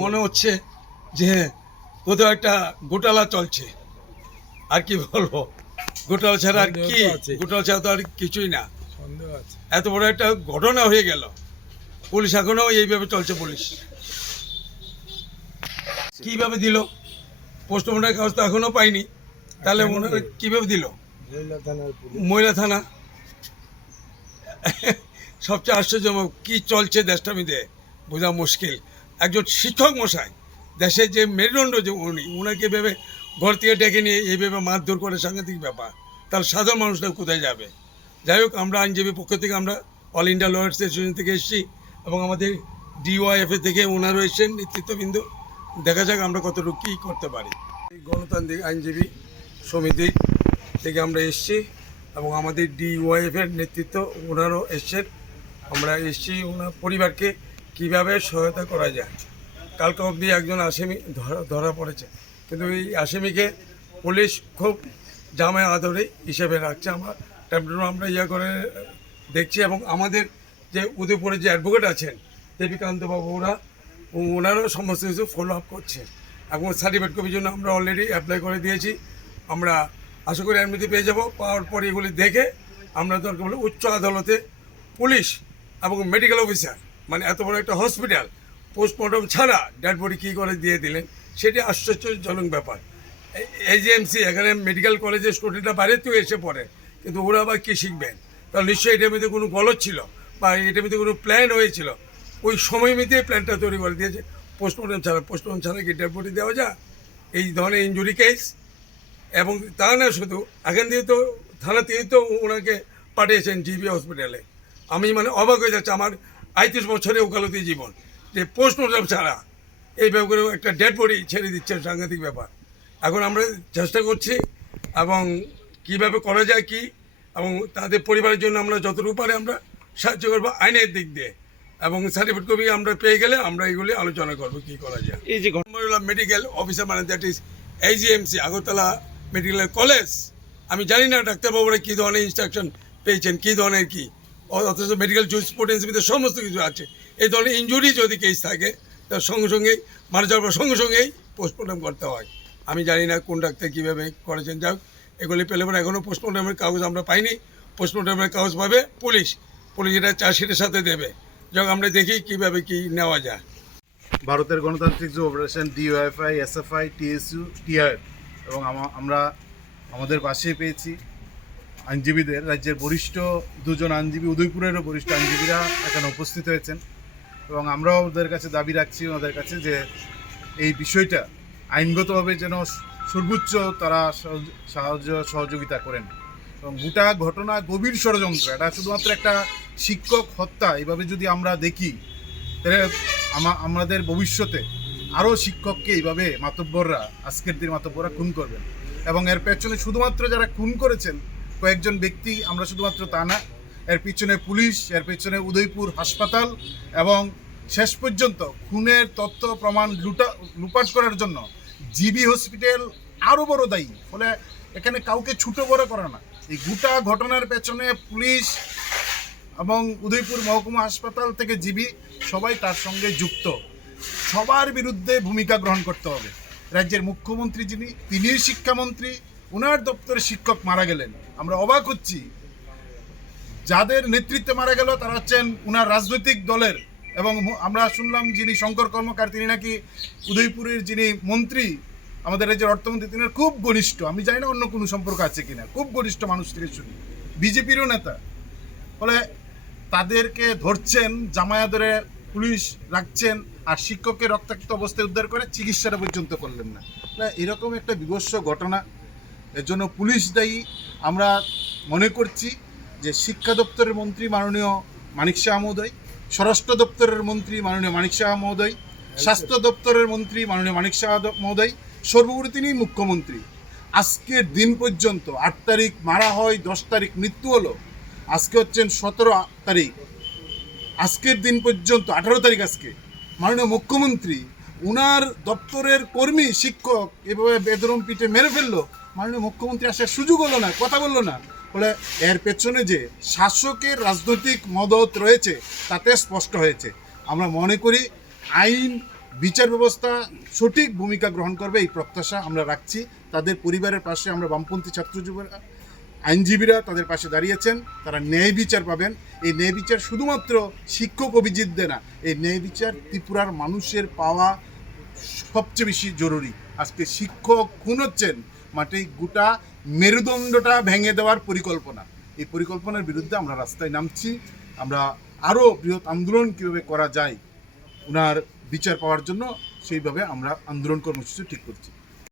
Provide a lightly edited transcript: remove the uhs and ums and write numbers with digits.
মনে হচ্ছে যে কোথাও একটা ঘোটালা চলছে। আর কি বলবো, ঘোটালা ছাড়া আর কি, ঘোটালা ছাড়া তো আর কিছুই না। এত বড় একটা ঘটনা হয়ে গেল, পুলিশ এখনো এইভাবে চলছে। পুলিশ কিভাবে দিল? পোস্টমর্টমের কাগজ তো এখনো পাইনি, তাহলে কিভাবে দিল? মহিলা থানা। সবচেয়ে আশ্চর্যজনক কি চলছে দেশটার মধ্যে বোঝা মুশকিল। একজন শিক্ষক মশাই, দেশের যে মেরুদণ্ড, যে উনাকে ভেবে ঘর থেকে ডেকে নিয়ে এইভাবে মারধর করে, সাংঘাতিক ব্যাপার। তার সাধারণ মানুষটা কোথায় যাবে? যাই হোক, আমরা আইনজীবী পক্ষ থেকে আমরা অল ইন্ডিয়া লয়ার্স অ্যাসোসিয়েশন থেকে এসেছি এবং আমাদের ডিওয়াইএফএ থেকে ওনারও এসেছেন নেতৃত্ববৃন্দ। দেখা যাক আমরা কতটুকু কী করতে পারি। এই গণতান্ত্রিক আইনজীবী সমিতি থেকে আমরা এসেছি এবং আমাদের ডিওয়াইএফের নেতৃত্ব ওনারও এসছেন। আমরা এসেছি ওনার পরিবারকে কীভাবে সহায়তা করা যায়। কালকে অবধি একজন আসামি ধরা পড়েছে, কিন্তু এই আসামিকে পুলিশ খুব জামায় আদরে হিসেবে রাখছে। আমরা করে দেখছি এবং আমাদের যে উদয়পুরে যে অ্যাডভোকেট আছেন দেবীকান্তবাবু, ওনারও সমস্ত কিছু ফলো আপ করছে এবং সার্টিফিকেট কপির জন্য আমরা অলরেডি অ্যাপ্লাই করে দিয়েছি। আমরা আশা করি এর মধ্যে পেয়ে যাবো। পাওয়ার পর এগুলি দেখে আমরা দরকার বলে উচ্চ আদালতে পুলিশ এবং মেডিকেল অফিসার, মানে এত বড় একটা হসপিটাল, পোস্টমর্টম ছাড়া ডেড বডি কী করে দিয়ে দিলেন, সেটি আশ্চর্যজনক ব্যাপার। এজিএমসি এখানে মেডিকেল কলেজের স্টুডেন্টরা বাইরে থেকে এসে পড়ে, কিন্তু ওরা আবার কী শিখবেন? তাহলে নিশ্চয়ই এটার মধ্যে কোনো গলদ ছিল বা এটার মধ্যে কোনো প্ল্যান হয়েছিল। ওই সময় মধ্যেই প্ল্যানটা তৈরি করে দিয়েছে পোস্টমর্টম ছাড়া। পোস্টমর্টম ছাড়া কি ডেড বডি দেওয়া যায় এই ধরনের ইঞ্জুরি কেস? এবং তা না শুধু, এখান থেকে তো থানা থেকে তো ওনাকে পাঠিয়েছেন জিবি হসপিটালে। আমি মানে অবাক হয়ে যাচ্ছে, আমার ৩৫ বছরের ওকালতি জীবন, যে পোস্টমর্টম ছাড়া এইভাবে একটা ডেড বডি ছেড়ে দিচ্ছে, সাংঘাতিক ব্যাপার। এখন আমরা চেষ্টা করছি এবং কিভাবে করা যায় কি, এবং তাদের পরিবারের জন্য আমরা যতটুকু পারে আমরা সাহায্য করবো আইনের দিক দিয়ে, এবং সার্টিফিকেট কপি আমরা পেয়ে গেলে আমরা এগুলি আলোচনা করবো কী করা যায়। এই যে মেডিকেল অফিসার, মানে that is AGMC Agartala medical college, আমি জানি না ডাক্তারবাবুরা কী ধরনের ইনস্ট্রাকশন পেয়েছেন, কী ধরনের কী, অথচ মেডিকেল জুরিসপ্রুডেন্সের সমস্ত কিছু আছে। এই ধরনের ইনজুরি যদি কেস থাকে তার সঙ্গে সঙ্গেই মারা যাওয়ার পর সঙ্গে সঙ্গেই পোস্টমর্টম করতে হয়। আমি জানি না কোন ডাক্তার কীভাবে করেছেন, যাক এগুলি পেলে পরে এখনও পোস্টমর্টমের কাগজ আমরা পাইনি। পোস্টমর্টমের কাগজ পাবে পুলিশ, পুলিশ এটা চার্জশিটের সাথে দেবে। যাক আমরা দেখি কীভাবে কী নেওয়া যায়। ভারতের গণতান্ত্রিক যে operation DYFI, SFI, TSU, TRF এবং আমরা আমাদের পাশেই পেয়েছি আইনজীবীদের, রাজ্যের বরিষ্ঠ দুজন আইনজীবী, উদয়পুরেরও বরিষ্ঠ আইনজীবীরা এখানে উপস্থিত হয়েছেন এবং আমরাও ওদের কাছে দাবি রাখছি ওদের কাছে যে এই বিষয়টা আইনগতভাবে যেন সর্বোচ্চ তারা সহযোগিতা করেন। এবং গোটা ঘটনা গভীর ষড়যন্ত্র, এটা শুধুমাত্র একটা শিক্ষক হত্যা এইভাবে যদি আমরা দেখি তাহলে আমাদের ভবিষ্যতে আরও শিক্ষককে এইভাবে মাতব্বররা, আজকের দিন মাতব্বররা খুন করবেন এবং এর পেছনে শুধুমাত্র যারা খুন করেছেন কয়েকজন ব্যক্তি, আমরা শুধুমাত্র তা না, এর পিছনে পুলিশ, এর পেছনে উদয়পুর হাসপাতাল এবং শেষ পর্যন্ত খুনের তথ্য প্রমাণ লুপাট করার জন্য জিবি হসপিটাল আরও বড় দায়ী। ফলে এখানে কাউকে ছোটো বড় করে না, এই গোটা ঘটনার পেছনে পুলিশ এবং উদয়পুর মহকুমা হাসপাতাল থেকে জিবি সবাই তার সঙ্গে যুক্ত। সবার বিরুদ্ধে ভূমিকা গ্রহণ করতে হবে। রাজ্যের মুখ্যমন্ত্রী তিনিই শিক্ষামন্ত্রী, ওনার দপ্তরে শিক্ষক মারা গেলেন। আমরা অবাক হচ্ছি, যাদের নেতৃত্বে মারা গেল তারা হচ্ছেন ওনার রাজনৈতিক দলের, এবং আমরা শুনলাম যিনি শঙ্কর কর্মকার তিনি নাকি উদয়পুরের যিনি মন্ত্রী, আমাদের রাজ্যের অর্থমন্ত্রী, তিনি খুব ঘনিষ্ঠ। আমি জানি না অন্য কোনো সম্পর্ক আছে কিনা, খুব ঘনিষ্ঠ মানুষ থেকে শুনি, বিজেপিরও নেতা। ফলে তাদেরকে ধরছেন, জামায়া ধরে পুলিশ রাখছেন, আর শিক্ষককে রক্তাক্ত অবস্থায় উদ্ধার করে চিকিৎসাটা পর্যন্ত করলেন না। এরকম একটা বিভৎস ঘটনা, এর জন্য পুলিশ দায়ী। আমরা মনে করছি যে শিক্ষা দপ্তরের মন্ত্রী মাননীয় মানিক শাহ মহোদয়, স্বরাষ্ট্র দপ্তরের মন্ত্রী মাননীয় মানিক শাহ মহোদয়, স্বাস্থ্য দপ্তরের মন্ত্রী মাননীয় মানিক শাহ মহোদয়, সর্বোপরি তিনি মুখ্যমন্ত্রী। আজকের দিন পর্যন্ত 8 তারিখ মারা হয়, 10 তারিখ মৃত্যু হলো, আজকে হচ্ছেন 17 তারিখ, আজকের দিন পর্যন্ত 18 তারিখ, আজকে মাননীয় মুখ্যমন্ত্রী উনার দপ্তরের কর্মী শিক্ষক এভাবে বেদরম পিঠে মেরে ফেললো, মাননীয় মুখ্যমন্ত্রী আসার সুযোগ হলো না, কথা বললো না। ফলে এর পেছনে যে শাসকের রাজনৈতিক মদত রয়েছে তাতে স্পষ্ট হয়েছে। আমরা মনে করি আইন বিচার ব্যবস্থা সঠিক ভূমিকা গ্রহণ করবে, এই প্রত্যাশা আমরা রাখছি। তাদের পরিবারের পাশে আমরা বামপন্থী ছাত্রজীবীরা, আইনজীবীরা তাদের পাশে দাঁড়িয়েছেন, তারা ন্যায় বিচার পাবেন। এই ন্যায় বিচার শুধুমাত্র শিক্ষক অভিজিৎ দে না, এই ন্যায় বিচার ত্রিপুরার মানুষের পাওয়া সবচেয়ে বেশি জরুরি। আজকে শিক্ষক খুন হচ্ছেন, মাঠে গোটা মেরুদণ্ডটা ভেঙে দেওয়ার পরিকল্পনা, এই পরিকল্পনার বিরুদ্ধে আমরা রাস্তায় নামছি। আমরা আরও বৃহৎ আন্দোলন কীভাবে করা যায় ওনার বিচার পাওয়ার জন্য, সেইভাবে আমরা আন্দোলন কর্মসূচি ঠিক করছি।